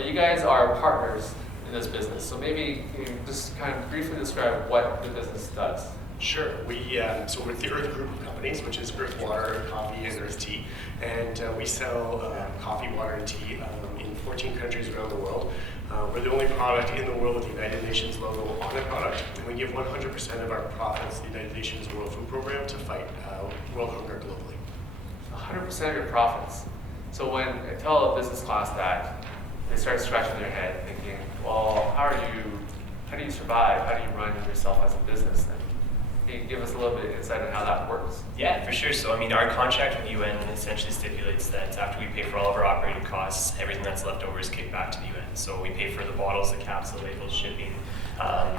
but you guys are partners in this business. So maybe you just kind of briefly describe what the business does. Sure. So we're the Earth group of companies, which is Earth Water, Coffee, and Earth Tea. And we sell coffee, water, and tea in 14 countries around the world. We're the only product in the world with the United Nations logo on the product. And we give 100% of our profits to the United Nations World Food Program to fight world hunger globally. 100% of your profits. So when I tell a business class that, they start scratching their head thinking, well, how do you survive? How do you run yourself as a business then? Can you give us a little bit of insight on how that works? Yeah, for sure. So, our contract with the UN essentially stipulates that after we pay for all of our operating costs, everything that's left over is kicked back to the UN. So we pay for the bottles, the caps, the labels, shipping.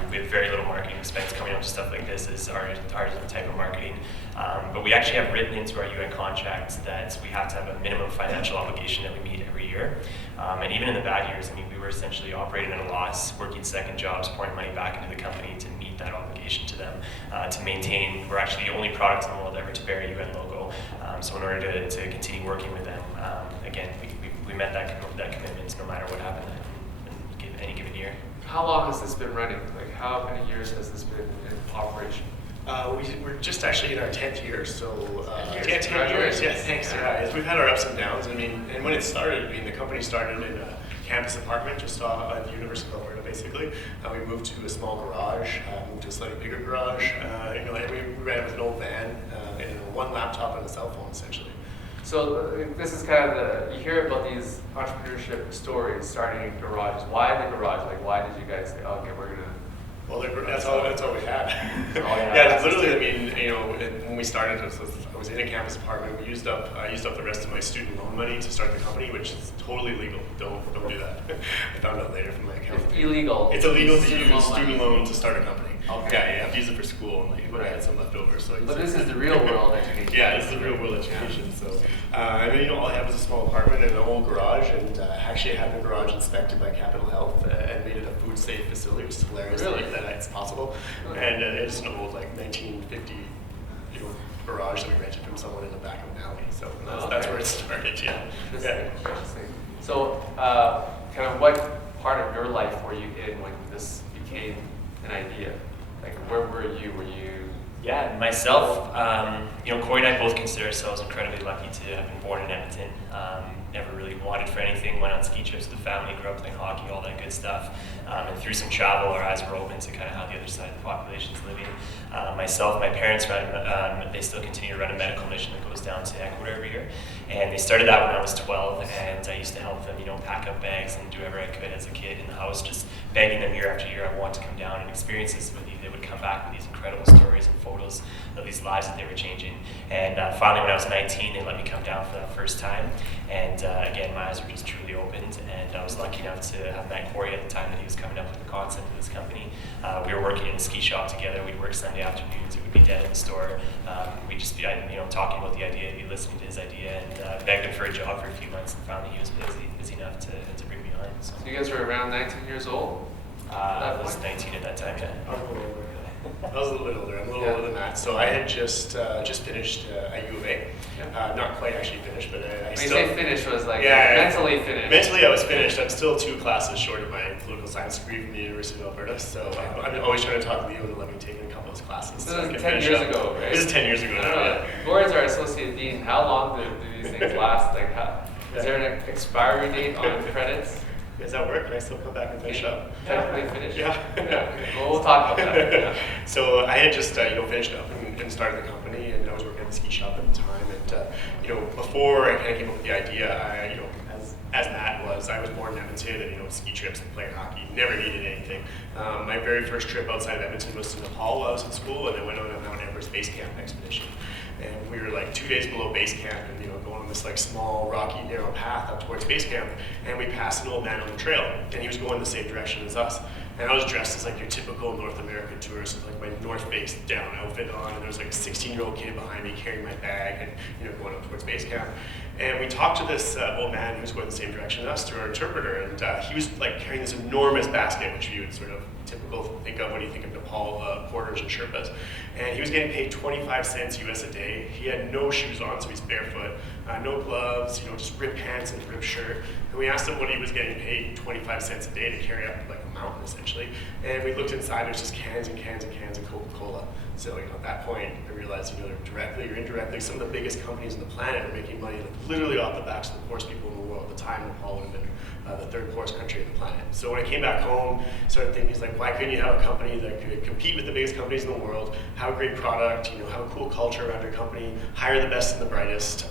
We have very little marketing expense coming up to stuff like this as our type of marketing. But we actually have written into our UN contract that we have to have a minimum financial obligation that we meet every year. And even in the bad years, we were essentially operating at a loss, working second jobs, pouring money back into the company to meet that obligation to them, to maintain. We're actually the only product in the world ever to bear a UN logo. So in order to continue working with them, again, we met that commitment no matter what happened in any given year. How long has this been running? Like how many years has this been in operation? We're just actually in our 10th year, so 10 years. Yeah, thanks. Yeah, we've had our ups and downs. And when it started, the company started in a campus apartment just at the University of Alberta, basically. We moved to a small garage, moved to a slightly bigger garage. We ran it with an old van and one laptop and a cell phone, essentially. So this is kind of you hear about these entrepreneurship stories starting in garages. Why the garage? Like, why did you guys say, okay, we're gonna? Well, that's all we had. Yeah, literally. When we started, I was in a campus apartment. I used up the rest of my student loan money to start the company, which is totally illegal. Don't do that. I found out later from my accountant. It's illegal. It's illegal to use student loan to start a company. Okay. Yeah, you have to use it for school, and I had some left over. But this is the real world education. Yeah, this is the real world education. So, all I had was a small apartment and an old garage, and actually had the garage inspected by Capital Health and made it a food safe facility, which is hilarious that it's possible. And it's an old 1950 garage that we rented from someone in the back of an alley. So that's where it started. Yeah. Interesting. So, kind of what part of your life were you in when this became an idea? Like, where were you? Were you? Yeah, myself, Kori and I both consider ourselves incredibly lucky to have been born in Edmonton. Never really wanted for anything, went on ski trips with the family, grew up playing hockey, all that good stuff. And through some travel, our eyes were open to kind of how the other side of the population is living. My parents they still continue to run a medical mission that goes down to Ecuador every year. And they started that when I was 12, and I used to help them, pack up bags and do whatever I could as a kid in the house, just begging them year after year, I want to come down and experience this with you. They would come back with these incredible stories and photos of these lives that they were changing. And finally, when I was 19, they let me come down for the first time. And again, my eyes were just truly opened, and I was lucky enough to have met Kori at the time that he was coming up with the concept of this company. We were working in a ski shop together. We'd work Sunday afternoons. It would be dead in the store. We'd just be, talking about the idea, he'd be listening to his idea, and begged him for a job for a few months, and found that he was busy enough to bring me on. So you guys were around 19 years old? I was 19 at that time, yeah. I was a little bit older. I'm a little older than that. So I had just finished at U of A. Not quite actually finished, but I still... When you say finished, was mentally finished? Mentally I was finished. I'm still 2 classes short of my political science degree from the University of Alberta. So I'm always trying to talk to you and let me take a couple of classes. So this is 10 years ago, right? This is 10 years ago now. Gordon's our associate dean. How long do these things last? Is there an expiry date on credits? Does that work? Can I still come back and finish up? Technically finished? Yeah. Well, we'll talk about that. Yeah. So I had just finished up and started the company, and I was working at the ski shop at the time. And before I kind of came up with the idea, as Matt was, I was born in Edmonton, and ski trips and playing hockey. Never needed anything. My very first trip outside of Edmonton was to Nepal while I was in school, and I went on a Mount Everest base camp expedition. And we were 2 days below base camp, and going on this small, rocky, narrow path up towards base camp, and we passed an old man on the trail, and he was going the same direction as us. And I was dressed as your typical North American tourist with my North Face down outfit on, and there was a 16-year-old kid behind me carrying my bag and going up towards base camp. And we talked to this old man who was going the same direction as us through our interpreter, and he was carrying this enormous basket, which you would sort of typical think of when you think of Nepal porters and Sherpas. And he was getting paid 25 cents US a day. He had no shoes on, so he's barefoot. no gloves, just ripped pants and ripped shirt. And we asked him what he was getting paid, 25 cents a day to carry up like a mountain essentially. And we looked inside, there's just cans and cans and cans of Coca-Cola. So at that point, I realized, they're directly or indirectly, some of the biggest companies on the planet are making money literally off the backs of the poorest people in the world. At the time, Nepal would have been the third poorest country on the planet. So when I came back home, started thinking, why couldn't you have a company that could compete with the biggest companies in the world, have a great product, have a cool culture around your company, hire the best and the brightest,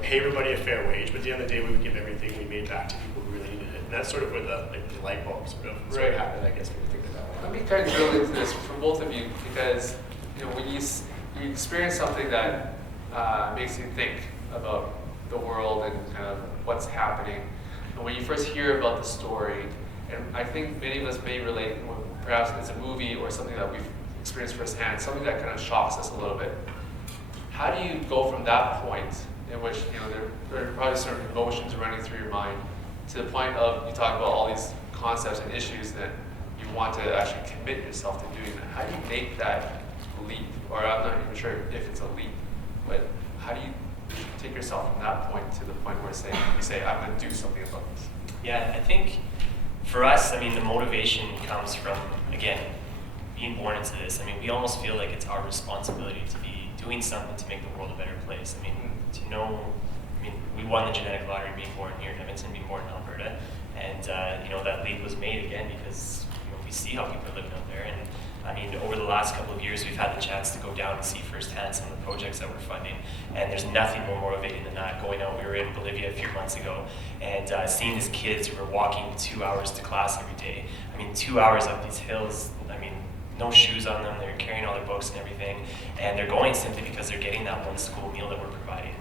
pay everybody a fair wage, but at the end of the day, we would give everything we made back to people who really needed it. And that's sort of where the light bulb sort of happened, I guess, when you think of that. Let me kind of drill into this for both of you, because when you experience something that makes you think about the world and kind of what's happening, and when you first hear about the story, and I think many of us may relate, perhaps it's a movie or something that we've experienced firsthand, something that kind of shocks us a little bit. How do you go from that point in which there are probably certain emotions running through your mind to the point of you talk about all these concepts and issues that you want to actually commit yourself to doing that? How do you make that leap? Or I'm not even sure if it's a leap, but how do you take yourself from that point to the point where you say, I'm going to do something about this? Yeah, I think for us, the motivation comes from, again, being born into this. We almost feel like it's our responsibility to be doing something to make the world a better place. We won the genetic lottery being born here in Edmonton, being born in Alberta, and that leap was made again because we see how people are living out there. And over the last couple of years, we've had the chance to go down and see firsthand some of the projects that we're funding, and there's nothing more motivating than that. Going out, we were in Bolivia a few months ago, and seeing these kids who were walking 2 hours to class every day. 2 hours up these hills, no shoes on them, they're carrying all their books and everything, and they're going simply because they're getting that one school meal that we're providing.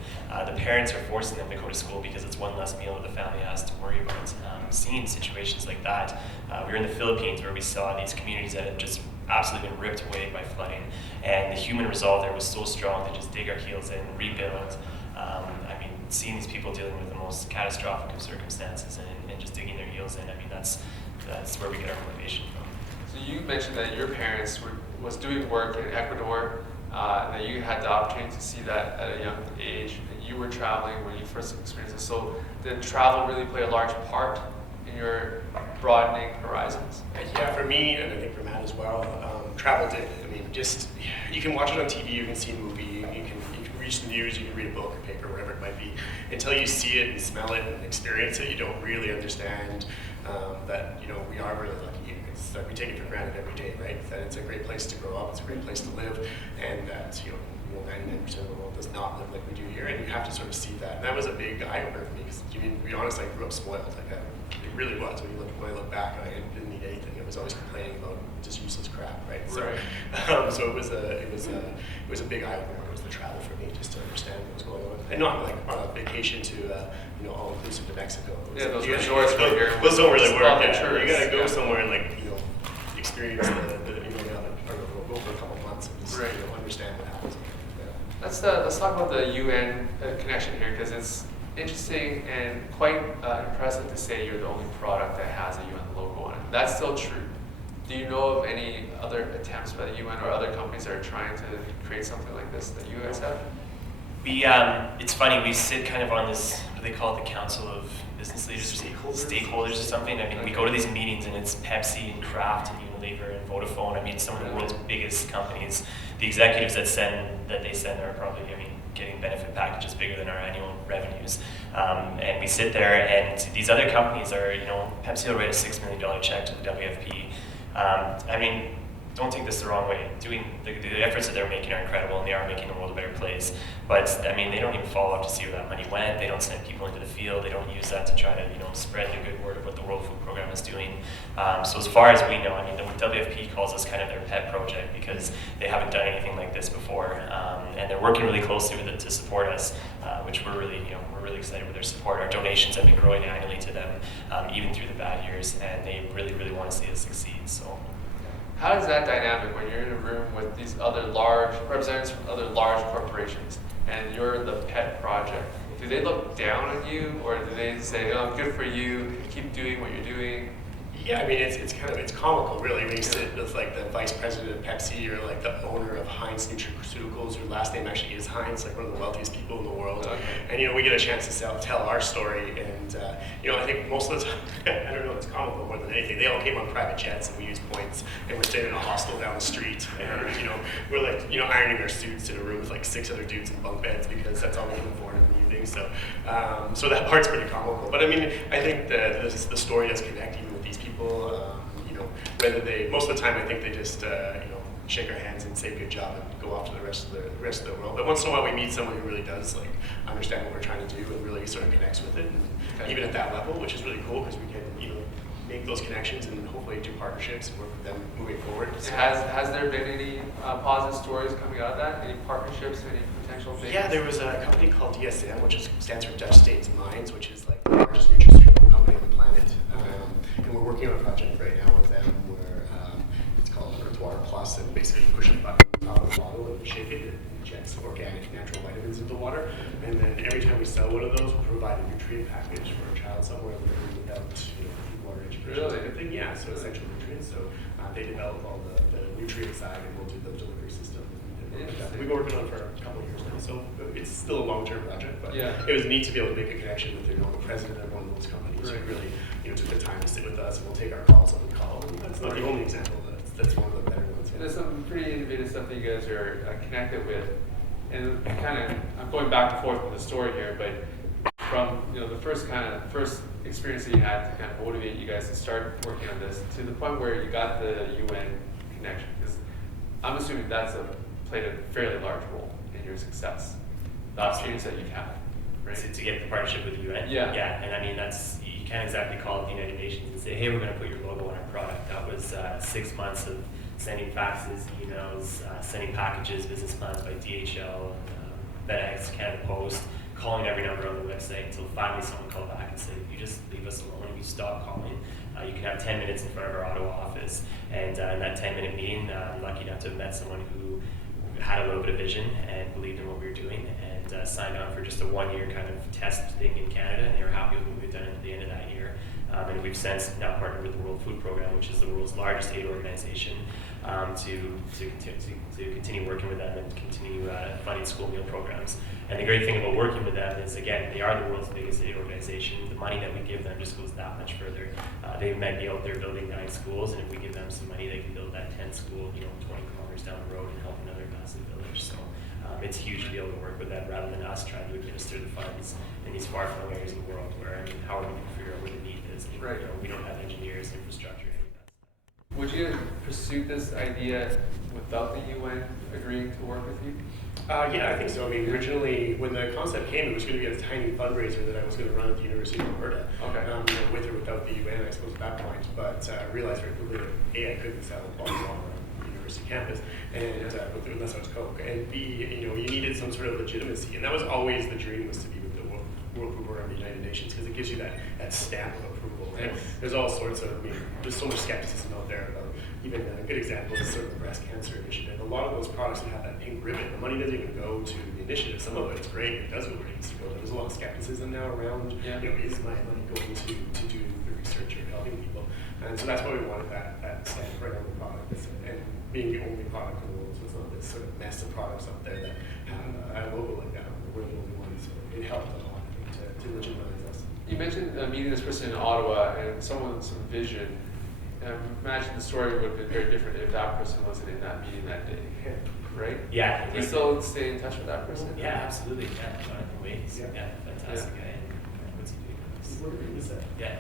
The parents are forcing them to go to school because it's one less meal that the family has to worry about. Seeing situations like that, we were in the Philippines where we saw these communities that had just absolutely been ripped away by flooding, and the human resolve there was so strong to just dig our heels in, rebuild. Seeing these people dealing with the most catastrophic of circumstances and just digging their heels in, that's where we get our motivation from. So you mentioned that your parents was doing work in Ecuador, and that you had the opportunity to see that at a young age, and you were traveling when you first experienced it. So did travel really play a large part in your broadening horizons? Yeah, for me, and I think for Matt as well, travel did. You can watch it on TV, you can see a movie, you can read the news, you can read a book or paper, whatever it might be. Until you see it and smell it and experience it, you don't really understand that we are really lucky. It's we take it for granted every day, right? That it's a great place to grow up, it's a great place to live, and that 99% of the world does not live like we do here, and you have to sort of see that. And that was a big eye opener for me because, to be honest, I grew up spoiled. It really was. When I look back, I didn't need anything. I was always complaining about just useless crap, right? So, right. So it was a big eye opener. It was the travel for me, just to understand what was going on, and not like on a vacation to all inclusive to Mexico. Those resorts where you're those don't really work. Yeah. You gotta go somewhere and experience or go for a couple months and just understand what happens. Yeah. Let's talk about the UN connection here, because it's interesting and quite impressive to say you're the only product that has a UN logo on it. That's still true. Do you know of any other attempts by the UN or other companies that are trying to create something like this that you guys have? It's funny, we sit kind of on this, what do they call it, the Council of Business Leaders, stakeholders or something. We go to these meetings and it's Pepsi and Kraft and Unilever and Vodafone. Some of the world's biggest companies. The executives that they send are probably, getting benefit packages bigger than our annual revenues. And we sit there, and these other companies are, Pepsi will write a $6 million check to the WFP. Don't take this the wrong way. The efforts that they're making are incredible, and they are making the world a better place. But they don't even follow up to see where that money went. They don't send people into the field. They don't use that to try to spread the good word of what the World Food Program is doing. So as far as we know, the WFP calls us kind of their pet project because they haven't done anything like this before, and they're working really closely with it to support us, which we're really excited with their support. Our donations have been growing annually to them, even through the bad years, and they really, really want to see us succeed. So. How is that dynamic when you're in a room with these other large representatives from other large corporations and you're the pet project? Do they look down on you, or do they say, "Oh, good for you, keep doing what you're doing"? Yeah, I mean, it's comical, really, when you sit with like the vice president of Pepsi or like the owner of Heinz Nutraceuticals, whose last name actually is Heinz, like one of the wealthiest people in the world. Okay. And we get a chance to tell our story, and I think most of the time, I don't know, it's comical more than anything. They all came on private jets, and we used points, and we're staying in a hostel down the street, and we're like ironing our suits in a room with like 6 other dudes in bunk beds because that's all we can afford in the evening. So that part's pretty comical. But I mean, I think the story does connect even with these people. Whether most of the time I think they just shake our hands and say good job and go off to the rest of the world. But once in a while we meet someone who really does like understand what we're trying to do and really sort of connects with it. And even at that level, which is really cool because we can make those connections and hopefully do partnerships and work with them moving forward. So, has there been any positive stories coming out of that? Any partnerships? Any potential things? Yeah, there was a company called DSM, which stands for Dutch States Mines, which is like the largest nutraceutical company on the planet. And we're working on a project right now with them where it's called Earth Water Plus, and basically you push a button on top of the bottle and you shake it, it injects organic natural vitamins into water. And then every time we sell one of those, we provide a nutrient package for a child somewhere living without food, water, education, Really? everything. Yeah, so essential nutrients. So they develop all the nutrient side, and we'll do the delivery system. We've been working on it for a couple of years now, so it's still a long-term project, but it was neat to be able to make a connection with the president of one of those companies who really took the time to sit with us, and we'll take our calls on the call. And that's not the only example, but that's one of the better ones. There's some pretty innovative stuff that you guys are connected with, and I'm going back and forth with the story here, but from the first experience that you had to kind of motivate you guys to start working on this to the point where you got the UN connection, because I'm assuming that's played a fairly large role in your success, the opportunities that you've had, right? To get the partnership with the UN? Yeah. Yeah, and I mean, you can't exactly call it the United Nations and say, hey, we're going to put your logo on our product. That was 6 months of sending faxes, emails, sending packages, business plans by DHL, FedEx, Canada Post, calling every number on the website until finally someone called back and said, if you just leave us alone, if you stop calling, you can have 10 minutes in front of our Ottawa office. And in that 10-minute meeting, I'm lucky enough to have met someone who had a little bit of vision and believed in what we were doing, and signed on for just a 1-year kind of test thing in Canada, and they were happy with what we've done at the end of that year. And we've since now partnered with the World Food Program, which is the world's largest aid organization, to continue working with them and continue funding school meal programs. And the great thing about working with them is, again, they are the world's biggest aid organization. The money that we give them just goes that much further. They might be out there building 9 schools, and if we give them some money, they can build that 10th school, 20 kilometers down the road and help another massive village. So it's huge to be able to work with them rather than us trying to administer the funds in these far-flung areas of the world where, how are we going to figure out where the need is? And, we don't have engineers, infrastructure, any of that stuff. Would you pursue this idea without the UN agreeing to work with you? Yeah, I think so. I mean, originally, when the concept came, it was going to be a tiny fundraiser that I was going to run at the University of Alberta. Okay. With or without the UN, I suppose, at that point. But I realized very quickly that A, I couldn't sell bottles on the university campus, and unless I was Coke. And B, you needed some sort of legitimacy. And that was always the dream, was to be with the World Food Program of the United Nations, because it gives you that stamp of approval. And there's all sorts of, there's so much skepticism out there about, even a good example is sort of the breast cancer initiative. A lot of those products that have that pink ribbon, the money doesn't even go to the initiative. Some of it's great, it does go where it needs to go. There's a lot of skepticism now around, is my money going to do the research or helping people? And so that's why we wanted that stamp right on the product, and being the only product in the world, so it's not this sort of mess of products out there that have a logo like that. We're the only ones, so it helped a lot to legitimize us. You mentioned meeting this person in Ottawa and someone's vision. Imagine the story would have been very different if that person wasn't in that meeting that day, right? Yeah. Do you still stay in touch with that person? Yeah, absolutely. Yeah, Jonathan Waits. Yeah, fantastic guy. And what's he doing? Yeah.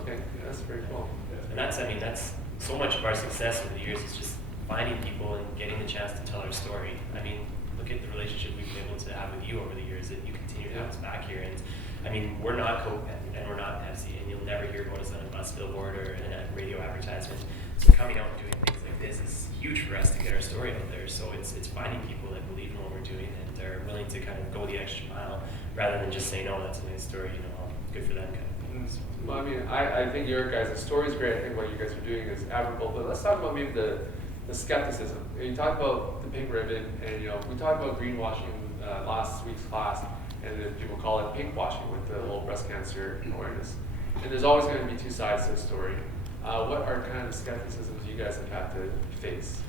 Okay, yeah, that's very cool. And that's so much of our success over the years is just finding people and getting the chance to tell our story. I mean, look at the relationship we've been able to have with you over the years, that you continue to have us back here. And I mean, we're not Coke and we're not Pepsi, and you'll never hear about us on a bus billboard or in a radio advertisement. So coming out and doing things like this is huge for us to get our story out there. So it's finding people that believe in what we're doing and are willing to kind of go the extra mile rather than just saying, "Oh, that's a nice story, good for them," kind of thing. So, well, I mean, I think your guys' story is great. I think what you guys are doing is admirable. But let's talk about maybe the skepticism. You talk about the pink ribbon, and we talked about greenwashing last week's class. And then people call it pink washing with the whole breast cancer awareness. And there's always going to be 2 sides to the story. What are kind of the skepticisms you guys have had to face?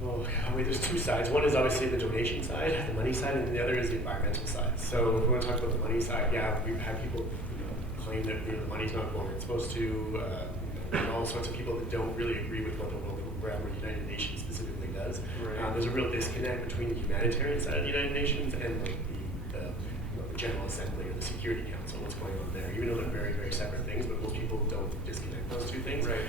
Well, wait, there's two sides. One is obviously the donation side, the money side, and the other is the environmental side. So if we want to talk about the money side, yeah, we've had people claim that the money's not going where it's supposed to, and all sorts of people that don't really agree with what the World Food Program or United Nations specifically does. Right. There's a real disconnect between the humanitarian side of the United Nations and like the General Assembly or the Security Council, what's going on there, even though they're very, very separate things, but most people don't disconnect those two things. Right.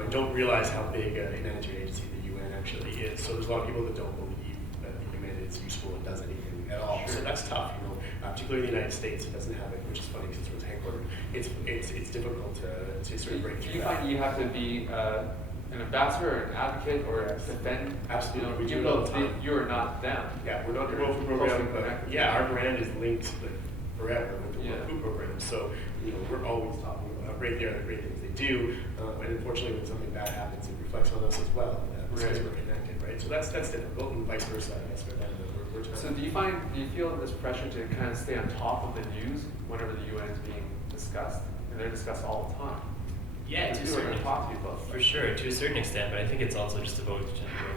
And don't realize how big a humanitarian agency the UN actually is. So there's a lot of people that don't believe that the UN is useful and does anything at all. Sure. So that's tough, particularly in the United States. It doesn't have it, which is funny because it's headquartered. It's difficult to sort of break Do through you that. find you have to be an ambassador or an advocate or defend? Absolutely, we do even it all though the time. you're not them. Yeah, we're not the You're World Food closely Program, but connected. yeah, our brand is linked forever with the Yeah. World Food Program. So we're always talking about how great they are, the great things they do, and unfortunately, when something bad happens, it reflects on us as well because Right. we're connected, right? So that's difficult, and vice versa, I guess, for them. We're trying So do you feel this pressure to kind of stay on top of the news whenever the UN is being discussed? And they're discussed all the time. Yeah, to a People are going certain to talk to you about For sure, to a certain extent, but I think it's also just about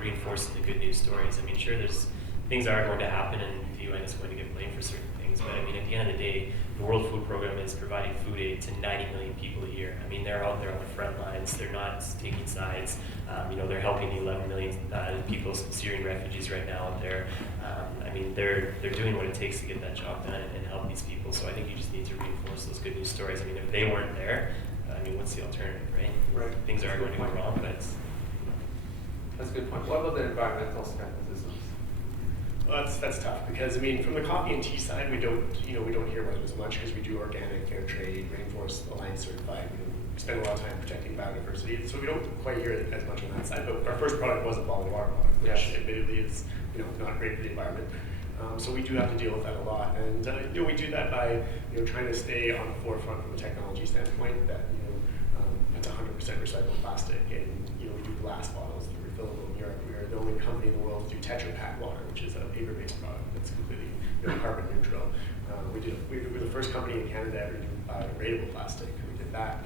reinforcing the good news stories. I mean, sure, there's things are going to happen, and the UN is going to get blamed for certain things. But I mean, at the end of the day, the World Food Program is providing food aid to 90 million people a year. I mean, they're out there on the front lines. They're not taking sides. They're helping the 11 million people, Syrian refugees right now out there. I mean, they're doing what it takes to get that job done and help these people. So I think you just need to reinforce those good news stories. I mean, if they weren't there, I mean, what's the alternative, right? Right. Things are going to go wrong, but That's a good point. What about the environmental skepticisms? Well, that's tough because I mean, from the coffee and tea side, we don't hear about it as much because we do organic, fair trade, Rainforest Alliance certified. We spend a lot of time protecting biodiversity, so we don't quite hear it as much on that side. But our first product was a bottled water product, which Yes. admittedly is not great for the environment. So we do have to deal with that a lot, and we do that by trying to stay on the forefront from a technology standpoint that it's 100% recycled plastic, and we do glass bottles that are refillable in Europe. We are the only company in the world to do Tetra Pak water, which is a paper-based product that's completely carbon neutral. We're the first company in Canada ever to do biodegradable plastic. We did that.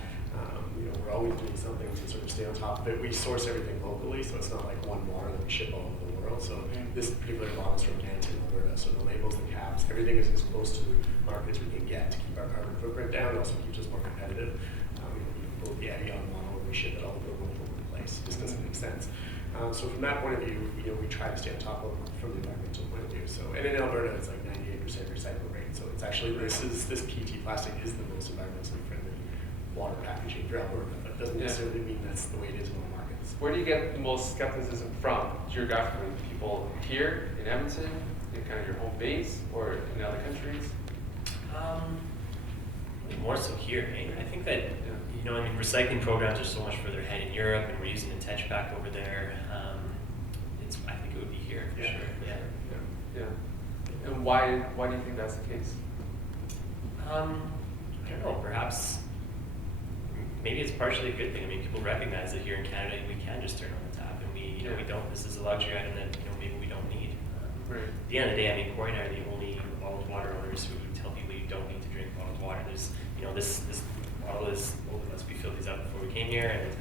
We're always doing something to sort of stay on top of it. We source everything locally, so it's not like one water that we ship all over the world. So this particular bottle is from Edmonton, Alberta. So the labels, the caps, everything is as close to the market as we can get to keep our carbon footprint down. It also keeps us more competitive. We put the Evian model and we ship it all over the world from one place. It just doesn't make sense. So from that point of view, we try to stay on top of from the environmental point of view. So and in Alberta, it's like 98% recycle rate. So it's actually this PET plastic is the most environmentally friendly water packaging for Alberta. That doesn't necessarily mean that's the way it is in all markets. Where do you get the most skepticism from geographically? People here in Edmonton, in kind of your home base, or in other countries? more so here. I think that, recycling programs are so much further ahead in Europe, and we're using the Tetra Pak over there. I think it would be here for sure. Yeah. And why do you think that's the case? I don't know, perhaps maybe it's partially a good thing. I mean, people recognize that here in Canada we can just turn on the tap, and we don't. This is a luxury item that maybe we don't need. Right. At the end of the day, I mean, Kori and I are the only bottled water owners who tell people you don't need to drink bottled water. There's, this bottle is old enough. We filled these up before we came here, and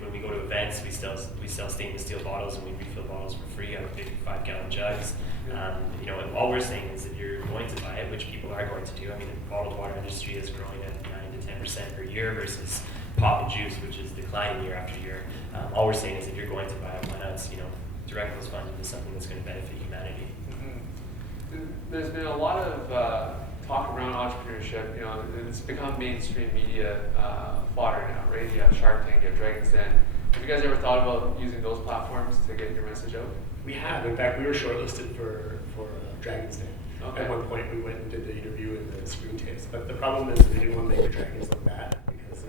when we go to events, we sell stainless steel bottles, and we refill bottles for free out of big 5-gallon jugs. And all we're saying is that you're going to buy it, which people are going to do. I mean, the bottled water industry is growing at 9 to 10% per year versus pop and juice, which is declining year after year. All we're saying is if you're going to buy it, why not, direct those funds into something that's going to benefit humanity. Mm-hmm. There's been a lot of talk around entrepreneurship. It's become mainstream media fodder now, right? You have Shark Tank, you have Dragon's Den. Have you guys ever thought about using those platforms to get your message out? We have. In fact, we were shortlisted for Dragon's Den. Okay. At one point, we went and did the interview and the screen test. But the problem is we didn't want to make the dragons look bad because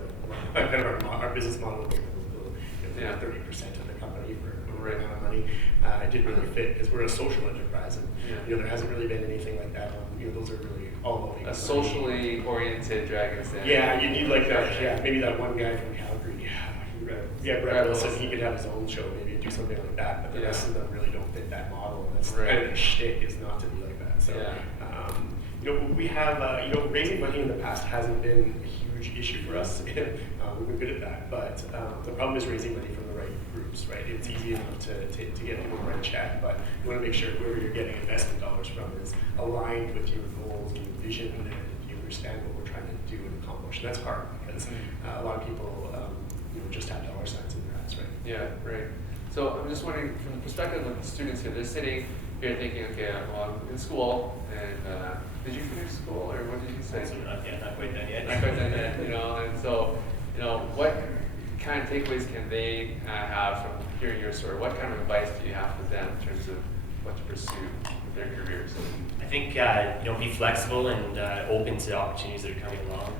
our business model was 30% of the company for the right amount of money. It didn't really fit because we're a social enterprise, and there hasn't really been anything like that. Those are really all a socially oriented Dragon's Den. Yeah, you need like that. Yeah, maybe that one guy from Calgary. Brett Wilson. He could have his own show, maybe, and do something like that. But the rest of them really don't fit that model. And that's kind of the shtick is not to be like that. So, we have raising money in the past hasn't been a huge huge issue for us, and we've been good at that. But the problem is raising money from the right groups, right? It's easy enough to get people to write a check, but you want to make sure whoever you're getting investment dollars from is aligned with your goals and your vision, and you understand what we're trying to do and accomplish. And that's hard because a lot of people just have dollar signs in their eyes, right? Yeah, right. So I'm just wondering, from the perspective of the students here, they're sitting here thinking, okay, well, I'm in school, and did you finish school, or what did you say? So not quite done yet. Not quite done yet, and so, what kind of takeaways can they have from hearing your story? What kind of advice do you have for them in terms of what to pursue with their careers? I think be flexible and open to opportunities that are coming along.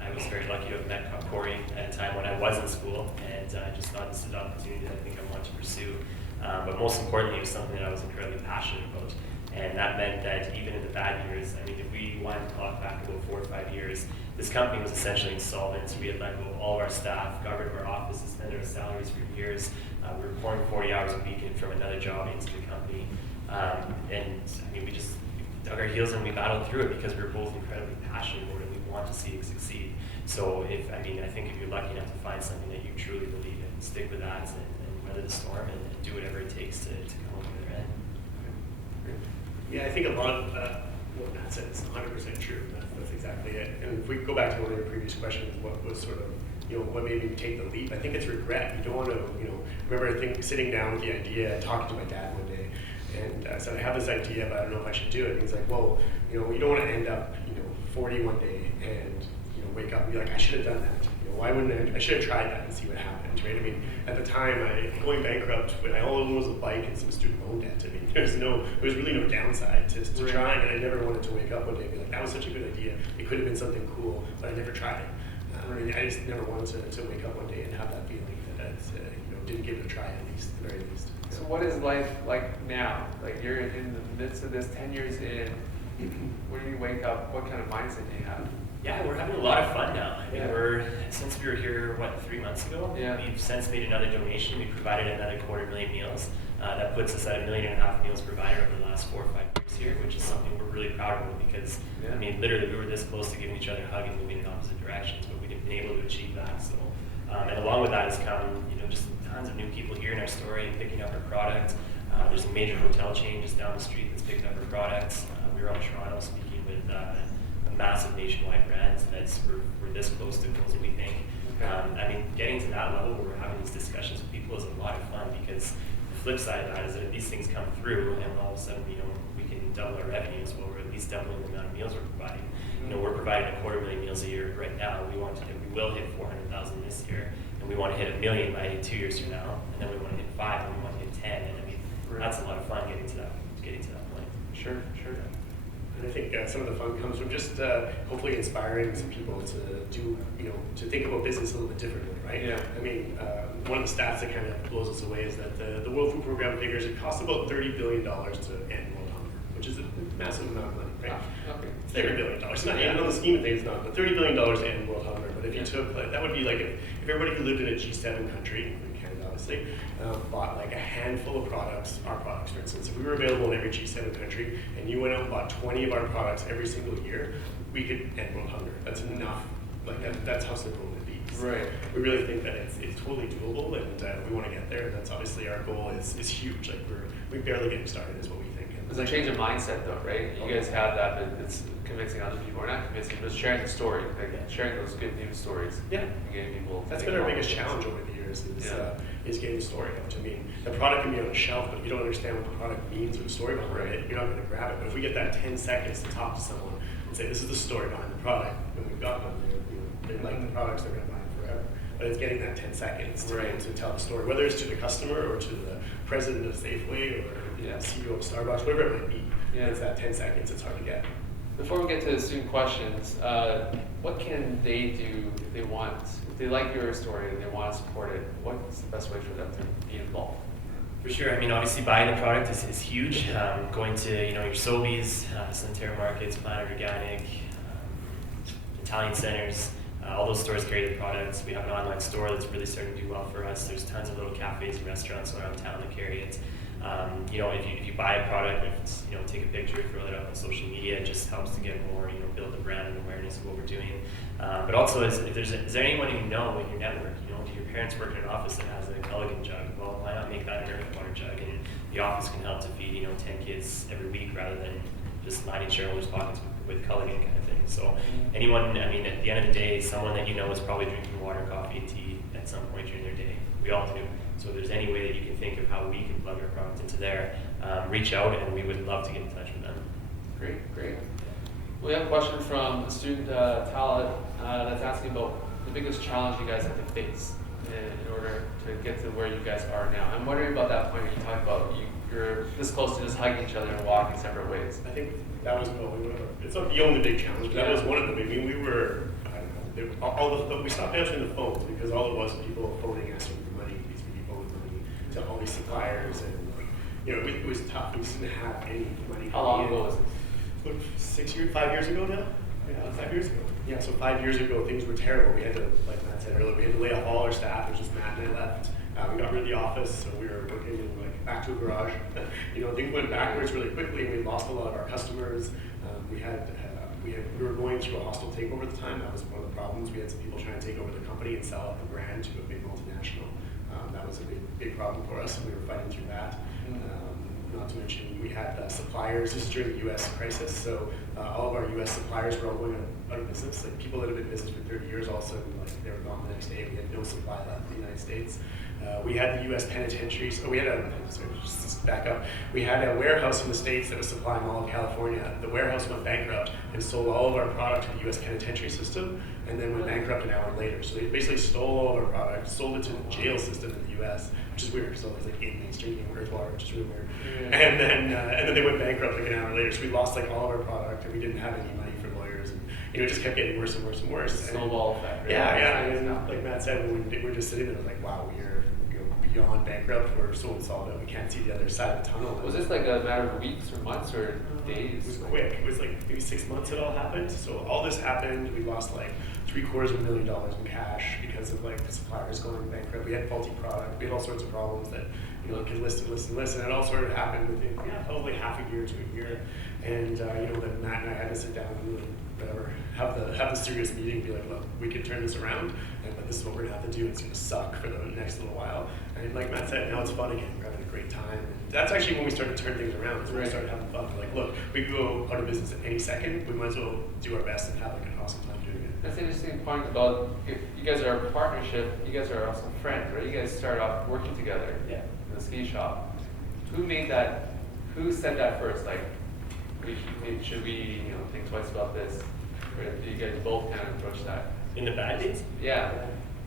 I was very lucky to have met Kori at a time when I was in school, and I just thought this is an opportunity that I think I want to pursue. But most importantly, it was something that I was incredibly passionate about. And that meant that even in the bad years, I mean, if we wanted to clock back about 4 or 5 years, this company was essentially insolvent. So we had let go of all of our staff, got rid of our office, suspended our salaries for years. We were pouring 40 hours a week in from another job into the company. And I mean, we just dug our heels and we battled through it because we were both incredibly passionate about it and we want to see it succeed. So I think if you're lucky enough to find something that you truly believe in, stick with that and weather the storm and do whatever it takes to come over the other end. Yeah, I think a lot of what Matt said is 100% true. That's exactly it. And if we go back to one of your previous questions, what was sort of, what made me take the leap? I think it's regret. You don't want to, remember sitting down with the idea and talking to my dad one day, and I said, I have this idea, but I don't know if I should do it. And he's like, well, you don't want to end up, 40 one day and, wake up and be like, I should have done that. Why wouldn't I should have tried that and see what happened, right? I mean, at the time, going bankrupt, when I all owned was a bike and some student loan debt. I mean, there was really no downside to trying, and I never wanted to wake up one day and be like, that was such a good idea. It could have been something cool, but I never tried it. I just never wanted to wake up one day and have that feeling that I didn't give it a try at least, at the very least. So what is life like now? Like you're in the midst of this, 10 years in, when you wake up, what kind of mindset do you have? Yeah, we're having a lot of fun now. I mean, since we were here, 3 months ago, we've since made another donation. We provided another 250,000 meals. That puts us at 1.5 million meals provided over the last 4 or 5 years here, which is something we're really proud of because, I mean, literally we were this close to giving each other a hug and moving in opposite directions, but we didn't been able to achieve that. So, and along with that has come, just tons of new people hearing our story and picking up our product. There's a major hotel chain just down the street that's picked up our products. We were on Toronto speaking with a massive nationwide brand that's we're this close to closing, we think. I mean, getting to that level where we're having these discussions with people is a lot of fun because the flip side of that is that if these things come through and all of a sudden, we can double our revenues, well, we're at least doubling the amount of meals we're providing. We're providing 250,000 meals a year right now. We will hit 400,000 this year, and we want to hit 1 million by 2 years from now, and then we want to hit 5, and we want to hit 10, and I mean, that's a lot of fun getting to that point. Sure. And I think some of the fun comes from just hopefully inspiring some people to do, to think about business a little bit differently, right? Yeah. I mean, one of the stats that kind of blows us away is that the World Food Program figures it costs about $30 billion to end world hunger, which is a massive amount of money, right? Okay. It's $30 billion. It's not even on the scheme of things, not, but $30 billion to end world hunger. But if you took, that would be like if everybody who lived in a G7 country, in Canada obviously, bought like a handful of products, our products for instance, if we were available in every G7 country and you went out and bought 20 of our products every single year, we could end world hunger. That's enough. That's how simple it would be. So right. We really think that it's totally doable, and we want to get there. That's obviously our goal is huge. Like we're barely getting started is what we think. It's a change of mindset though, right? You guys have that, but it's convincing other people, or not convincing, but sharing the story, sharing those good news stories. Yeah. And getting people. That's been our biggest challenge over the years is getting the story out. I mean, the product can be on a shelf, but if you don't understand what the product means or the story behind it, you're not going to grab it. But if we get that 10 seconds to talk to someone and say, this is the story behind the product, when we've got them, they like the products, they're going to buy them forever. But it's getting that 10 seconds to tell the story, whether it's to the customer or to the president of Safeway or CEO of Starbucks, whatever it might be. Yeah. It's that 10 seconds, it's hard to get. Before we get to the student questions, what can they do if they want, if they like your story and they want to support it, what's the best way for them to be involved? For sure. I mean, obviously buying the product is huge. Going to, your Sobeys, Centera Markets, Planet Organic, Italian centers, all those stores carry the products. We have an online store that's really starting to do well for us. There's tons of little cafes and restaurants around town that carry it. If you buy a product, if it's, take a picture, throw it up on social media, it just helps to get more, build the brand and awareness of what we're doing. But also, is there anyone you know in your network? Do your parents work in an office that has a Culligan jug? Well, why not make that an earth water jug? And the office can help to feed, 10 kids every week rather than just lining shareholders' pockets with Culligan kind of thing. So anyone, at the end of the day, someone that is probably drinking water, coffee, and tea at some point during their day. We all do. So if there's any way that you can think of how we can plug our product into there, reach out, and we would love to get in touch with them. Great. We have a question from a student, Talent, that's asking about the biggest challenge you guys have to face in order to get to where you guys are now. I'm wondering about that point you talked about. You're this close to just hugging each other and walking separate ways. I think that was probably it's not the only big challenge, but that was one of them. We were, we stopped answering the phones because all it was people phoning asking for money, these people with money to all these suppliers, and it was tough. We just didn't have any money. How long ago was it? 5 years ago now? Yeah, 5 years ago. Yeah, so 5 years ago, things were terrible. We had to, like Matt said earlier, we had to lay off all our staff. It was just Matt and I left. We got rid of the office, so we were working in, back to a garage. Things went backwards really quickly. We lost a lot of our customers. We were going through a hostile takeover at the time. That was one of the problems. We had some people trying to take over the company and sell out the brand to a big multinational. That was a big problem for us, and we were fighting through that. Not to mention, we had suppliers. This is during the U.S. crisis, so all of our U.S. suppliers were all going out of business. Like people that have been in business for 30 years, all of a sudden, they were gone the next day. We had no supply left in the United States. We had the U.S. penitentiaries. So we had just back up. We had a warehouse in the States that was supplying all of California. The warehouse went bankrupt and sold all of our product to the U.S. penitentiary system, and then went bankrupt an hour later. So they basically stole all of our product, sold it to the jail system in the U.S., which is weird. So there's inmates drinking earth water, which is really weird. Yeah. And then they went bankrupt an hour later. So we lost all of our product, and we didn't have any money for lawyers, and it just kept getting worse and worse and worse. Snowball effect. Right? Yeah. And like Matt said, when we're just sitting there, wow, we're beyond bankrupt. We're so insolvent. We can't see the other side of the tunnel. Was this a matter of weeks or months or days? It was quick. It was maybe 6 months it all happened. So all this happened. We lost $750,000 in cash because of the suppliers going bankrupt. We had faulty product. We had all sorts of problems that could list. And it all sort of happened within probably half a year to a year. And then Matt and I had to sit down and have the serious meeting and be like, look, we can turn this around, but this is what we're gonna have to do. It's gonna suck for the next little while. And like Matt said, now it's fun again. We're having a great time. And that's actually when we started to turn things around. It's when we started having fun. Look, we could go out of business at any second. We might as well do our best and have an awesome time doing it. That's an interesting point about if you guys are a partnership. You guys are also friends, right? You guys started off working together in the ski shop. Who made that? Who said that first? Should we think twice about this? Or do you guys both kind of approach that? In the bad days? Yeah.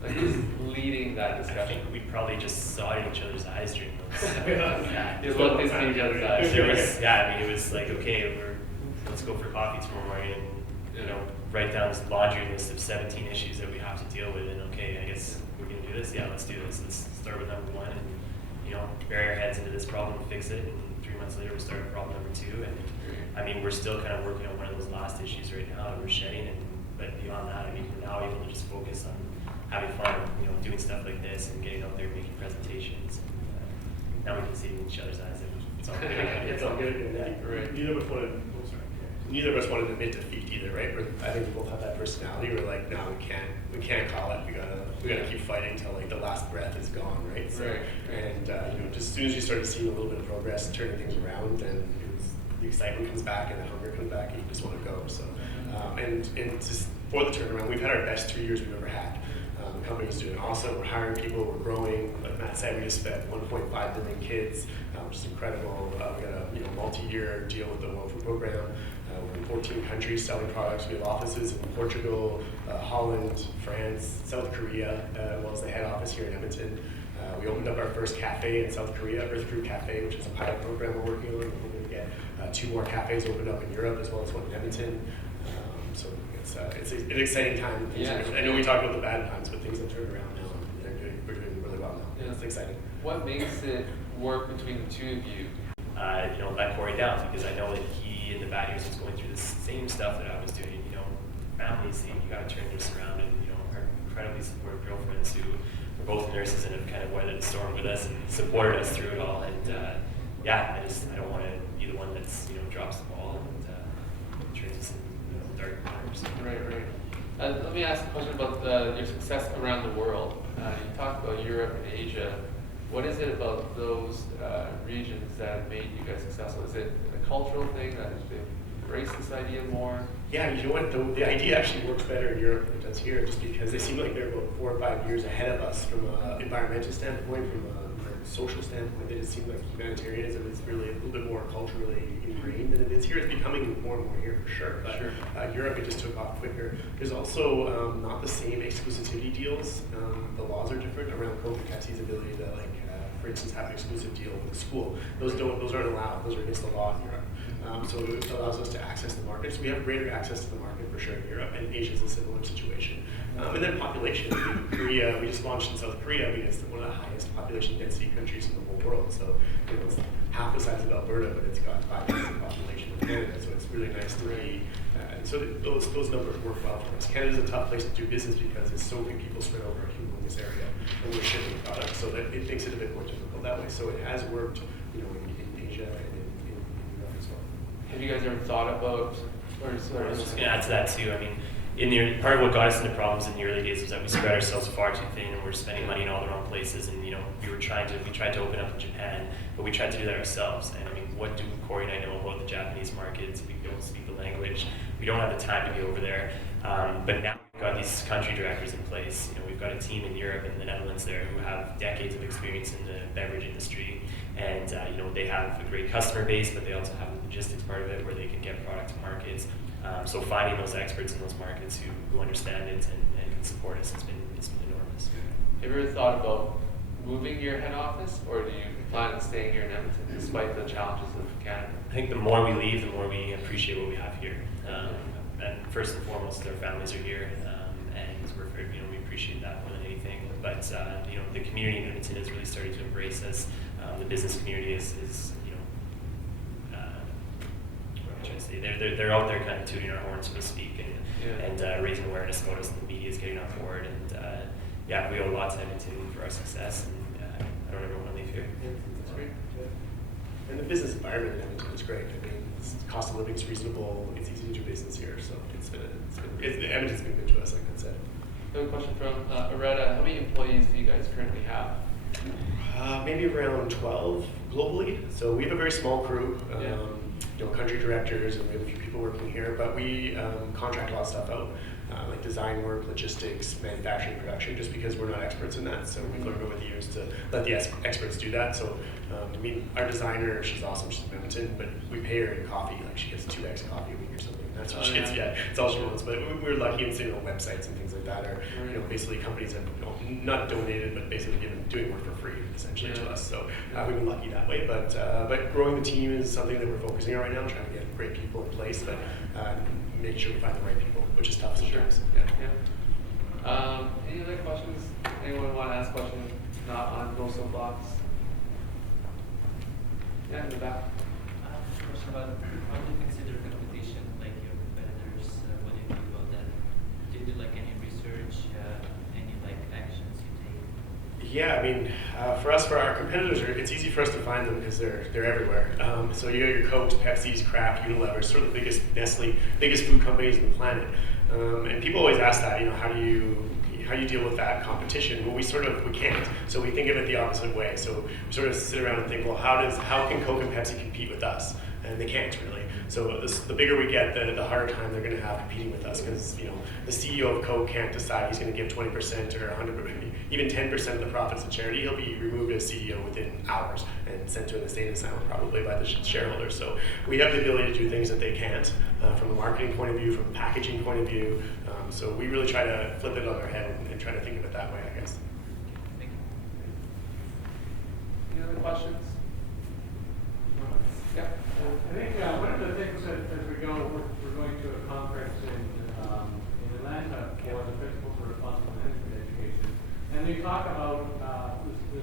Who's leading that discussion? I think we probably just saw in each other's eyes during those. Just looked into each other's eyes. It was okay, let's go for coffee tomorrow morning and write down this laundry list of 17 issues that we have to deal with, and I guess we're gonna do this. Yeah, let's do this. Let's start with number one, and bury our heads into this problem and fix it. And 3 months later, we started problem number two, and we're still kind of working on one of those last issues right now that we're shedding, but beyond that, we're now able to just focus on having fun, doing stuff like this and getting out there making presentations. And, now we can see in each other's eyes that it's all good. It's all good. Right. Neither of us wanted to admit defeat either, right? I think we both have that personality. We're like, no, we can't call it. We gotta keep fighting until the last breath is gone, right? So, and just as soon as you started seeing a little bit of progress, turning things around, then the excitement comes back and the hunger comes back, and you just want to go. So, and just for the turnaround, we've had our best 3 years we've ever had. The company's doing awesome. We're hiring people. We're growing. Like Matt said, we just fed 1.5 million kids, which is incredible. We got a multi-year deal with the World Food Program. We're in 14 countries selling products. We have offices in Portugal, Holland, France, South Korea, as well as the head office here in Edmonton. We opened up our first cafe in South Korea, Earth Crew Cafe, which is a pilot program we're working on. We're going to get 2 more cafes opened up in Europe, as well as one in Edmonton. So it's an exciting time. I know we talked about the bad times, but things have turned around now. We're doing really well now. Yeah. It's exciting. What makes it work between the two of you? Let Kori down, because I know that he in the bad years was going through the same stuff that I was doing. Families, you got to turn this around, and our incredibly supportive girlfriends who were both nurses and have kind of weathered the storm with us and supported us through it all. And yeah, I don't want to be the one that's drops the ball and turns us into dark corners. Right. Let me ask a question about your success around the world. You talked about Europe and Asia. What is it about those regions that made you guys successful? Is it a cultural thing that they embrace this idea more? Yeah, you know what? The idea actually works better in Europe than it does here, just because they seem like they're about 4 or 5 years ahead of us from an environmental standpoint, from a social standpoint. They just seem like humanitarianism is really a little bit more culturally ingrained than it is here. It's becoming more and more here for sure. But Europe, it just took off quicker. There's also not the same exclusivity deals. The laws are different around Coke and Pepsi's ability to, for instance, have an exclusive deal with a school. Those aren't allowed. Those are against the law in Europe. So it allows us to access the market. So we have greater access to the market for sure in Europe, and Asia is a similar situation. And then population. Korea, we just launched in South Korea. I mean, it's one of the highest population density countries in the whole world. So it's half the size of Alberta, but it's got 5 times the population of Canada. So it's really nice to be. And so those numbers work well for us. Canada's a tough place to do business because there's so many people spread over a humongous area, and we're shipping products, so that it makes it a bit more difficult that way. So it has worked, in Asia and in Europe as well. Have you guys ever thought about, I was just going to add to that too. I mean, part of what got us into problems in the early days was that we spread ourselves far too thin, and we're spending money in all the wrong places. And we tried to open up in Japan, but we tried to do that ourselves. And I mean, what do Kori and I know about the Japanese markets? We don't speak the language. We don't have the time to be over there. But now we've got these country directors in place. We've got a team in Europe and the Netherlands there who have decades of experience in the beverage industry, and they have a great customer base, but they also have the logistics part of it where they can get product to markets. So finding those experts in those markets who understand it and can support us, it's been enormous. Have you ever thought about moving your head office, or do you plan on staying here in Edmonton despite the challenges of Canada? I think the more we leave, the more we appreciate what we have here. And first and foremost, our families are here, and we appreciate that more than anything. But the community in Edmonton is really starting to embrace us. The business community is what am I trying to say? They're out there kind of tooting our horn, so to speak, and raising awareness about us. And the media is getting on board, and we owe a lot to Edmonton for our success. And I don't ever want to leave here. That's great. And the business environment in Edmonton is great. I mean, the cost of living is reasonable. It's easy to do business here, so Edmonton's been good to us, like I said. I have a question from Areta. How many employees do you guys currently have? Maybe around 12 globally. So we have a very small crew. Country directors, and we have a few people working here, but we contract a lot of stuff out, like design work, logistics, manufacturing, production, just because we're not experts in that. So we've learned over the years to let the experts do that. So our designer, she's awesome, she's in Edmonton, but we pay her in coffee. Like she gets 2x coffee a week or something. That's what she gets. Yeah, it's all she wants. But we're lucky, and websites and things like that are, basically companies have not donated, but basically doing work for free essentially to us. So we've been lucky that way. But growing the team is something that we're focusing on right now, trying to get great people in place, but making sure we find the right people, which is tough sometimes. Any other questions? Anyone want to ask questions? Not on No Soapbox? Yeah, in the back. Question about how do you consider competition, like your competitors? What do you think about that? Do you do any research, any actions you take? Yeah, I mean, for our competitors, it's easy for us to find them because they're everywhere. So you got your Cokes, Pepsi's, Kraft, Unilever, sort of the biggest Nestle, biggest food companies on the planet. And people always ask that, how do you deal with that competition? Well, we can't. So we think of it the opposite way. So we sort of sit around and think, well, how can Coke and Pepsi compete with us? And they can't really. So the bigger we get, the harder time they're going to have competing with us, because the CEO of Coke can't decide he's going to give 20% or 100%, even 10% of the profits to charity. He'll be removed as CEO within hours and sent to an insane asylum probably by the shareholders. So we have the ability to do things that they can't, from a marketing point of view, from a packaging point of view. So we really try to flip it on their head and try to think of it that way, I guess. Thank you. Any other questions? Yeah. I think one of the things that as we go, we're going to a conference in Atlanta for the Principles for Responsible Management Education, and they talk about the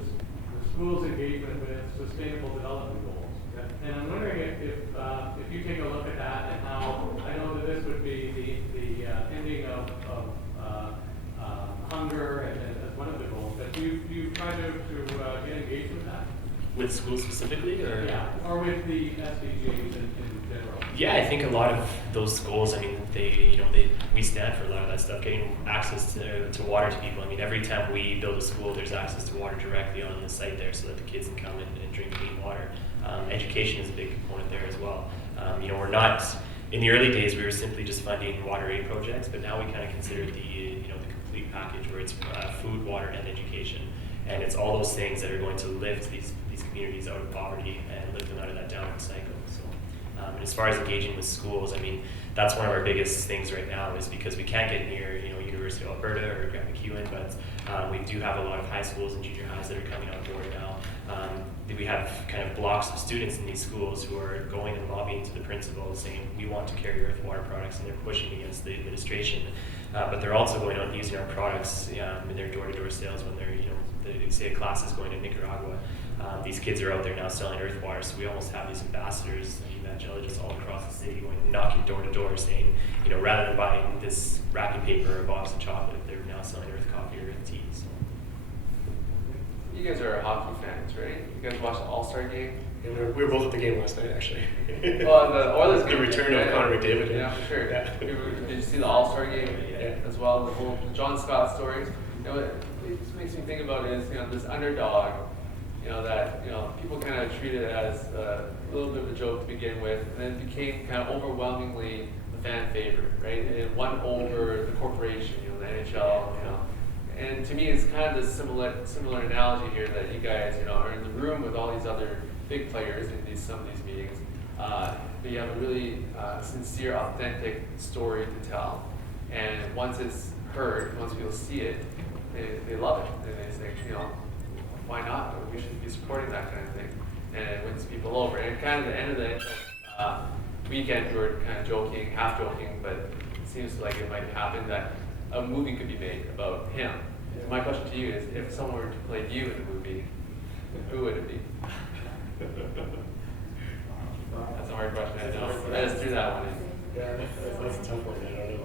school's engagement with sustainable development goals. And I'm wondering if you take a look at that and how, I know that this would be the ending of hunger and as one of the goals, but do you try to get engaged with that? With schools specifically, or? Yeah, or with the SDGs in general. Yeah, I think a lot of those goals, I mean, we stand for a lot of that stuff, getting access to water to people. I mean, every time we build a school, there's access to water directly on the site there so that the kids can come and drink clean water. Education is a big component there as well. We're not, in the early days, we were simply just funding water aid projects, but now we kind of consider the complete package where it's food, water, and education. And it's all those things that are going to lift these communities out of poverty and lift them out of that downward cycle. So, and as far as engaging with schools, I mean, that's one of our biggest things right now is because we can't get near, University of Alberta or Grand McEwen, but we do have a lot of high schools and junior highs that are coming on board now. We have kind of blocks of students in these schools who are going and lobbying to the principal saying, we want to carry Earth water products, and they're pushing against the administration. But they're also going out and using our products in their door-to-door sales when they're, they say a class is going to Nicaragua. These kids are out there now selling Earth water, so we almost have these ambassadors, evangelists all across the city going knocking door to door saying, rather than buying this wrapping paper or a box of chocolate, they're now selling Earth coffee or Earth tea. So. You guys are hockey fans, right? You guys watched the All-Star game? Yeah, we were both at the game last night, actually. Well, the Oilers the game. return of Connor McDavid. Yeah, for sure. Yeah. Did you see the All-Star game Yeah. as well? The whole John Scott stories. What it just makes me think about is, this underdog, that, people kind of treated it as a little bit of a joke to begin with, and then became kind of overwhelmingly the fan favorite, right? And it won over the corporation, the NHL, And to me, it's kind of this similar analogy here that you guys, are in the room with all these other big players in some of these meetings, but you have a really sincere, authentic story to tell. And once it's heard, once people see it, they love it. And they say, why not? We should be supporting that kind of thing. And it wins people over. And kind of the end of the weekend, we were kind of joking, half joking, but it seems like it might happen that a movie could be made about him. So my question to you is, if someone were to play you in a movie, who would it be? That's a hard question. I just threw that one in. Yeah, that's a tough one.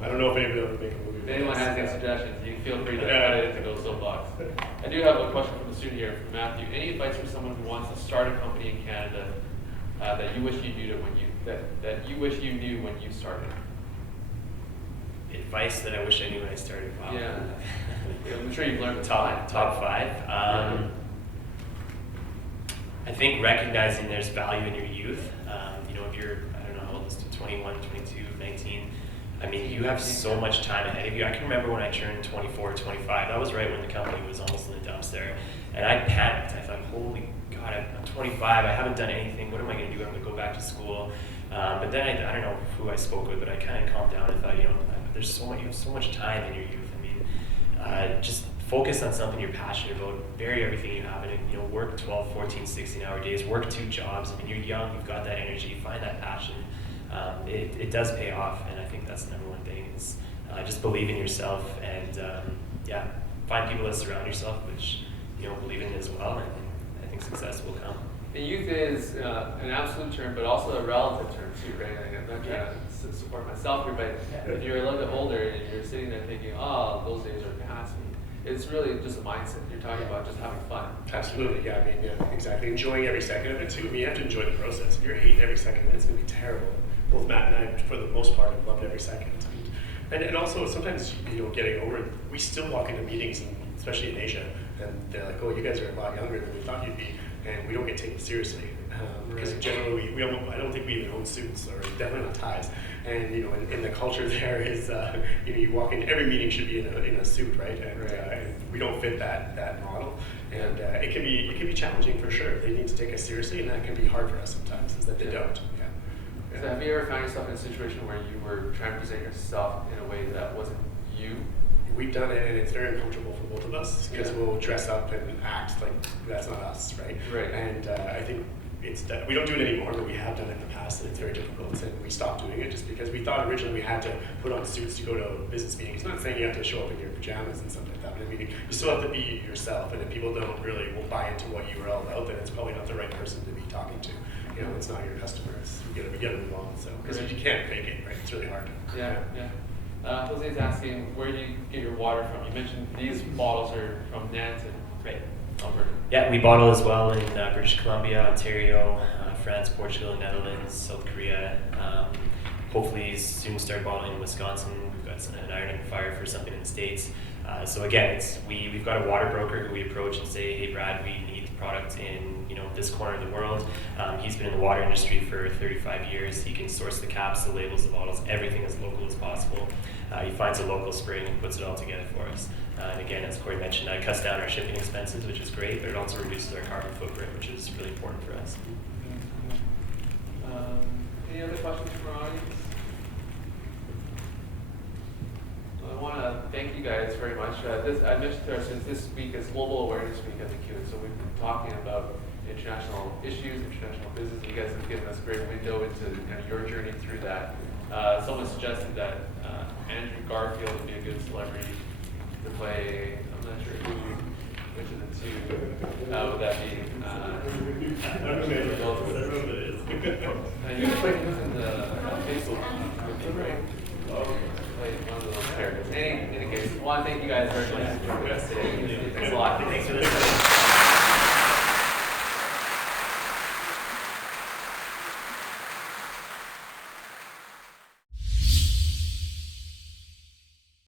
I don't know if anybody will make a movie. If anyone has any suggestions, you can feel free to cut it into those soapbox. I do have a question from a student here, from Matthew. Any advice for someone who wants to start a company in Canada that you wish you knew that you wish you knew when you started? Advice that I wish I knew when I started. Wow. Yeah. I'm sure you've learned Top five. I think recognizing there's value in your youth. If you're, I don't know how old is 21, 22, 19, I mean, you have so much time ahead of you. I can remember when I turned 24, 25, that was right when the company was almost in the dumps there. And I panicked. I thought, holy God, I'm 25, I haven't done anything. What am I going to do? I'm going to go back to school. But then I don't know who I spoke with, but I kind of calmed down and thought, you have so much time in your youth. I mean, just focus on something you're passionate about, bury everything you have in it, work 12, 14, 16-hour days, work 2 jobs. I mean, you're young, you've got that energy, find that passion. It does pay off, and I think that's the number one thing is just believe in yourself and, find people that surround yourself, which, believe in it as well, and I think success will come. And youth is an absolute term, but also a relative term too, right? I'm not trying to support myself here, but if you're a little bit older and you're sitting there thinking, oh, those days are past me, it's really just a mindset. You're talking about just having fun. Absolutely, yeah. I mean, exactly. Enjoying every second of it too. I mean, you have to enjoy the process. If you're hating every second, it's going to be terrible. Both Matt and I, for the most part, have loved every second. And also sometimes, getting over it, we still walk into meetings, and especially in Asia, and they're like, oh, you guys are a lot younger than we thought you'd be, and we don't get taken seriously. Because generally, I don't think we even own suits, or definitely not ties. And in the culture there is, you walk in, every meeting should be in a suit, right? And we don't fit that model. And it can be challenging for sure. They need to take us seriously, and that can be hard for us sometimes, is that they don't. Yeah. So have you ever found yourself in a situation where you were trying to present yourself in a way that wasn't you? We've done it, and it's very uncomfortable for both of us because we'll dress up and act like that's not us, right? Right. And I think we don't do it anymore, but we have done it in the past, and it's very difficult. And we stopped doing it just because we thought originally we had to put on suits to go to business meetings. Not saying you have to show up in your pajamas and stuff like that, but I mean, you still have to be yourself. And if people will buy into what you were all about, then it's probably not the right person to be talking to. It's not your customers. We gotta move on. So because you can't fake it, right? It's really hard. Yeah. Jose's asking, where do you get your water from? You mentioned these bottles are from Nanton. Right. Alberta? Yeah, we bottle as well in British Columbia, Ontario, France, Portugal, Netherlands, South Korea. Hopefully soon start bottling in Wisconsin. We've got an iron in fire for something in the States. So again, we've got a water broker who we approach and say, hey Brad, we need the product in this corner of the world. He's been in the water industry for 35 years. He can source the caps, the labels, the bottles, everything as local as possible. He finds a local spring and puts it all together for us. And again, as Kori mentioned, it cuts down our shipping expenses, which is great, but it also reduces our carbon footprint, which is really important for us. Any other questions from our audience? Well, I want to thank you guys very much. I mentioned to our students this week is Global Awareness Week at the CUNY, so we've been talking about international issues, international business. You guys have given us a great window into kind of your journey through that. Someone suggested that Andrew Garfield would be a good celebrity to play. I'm not sure which of the two would that be. And you play him in the Facebook would be great. Play one of those characters. In any case, I want to thank you guys very much for joining us today.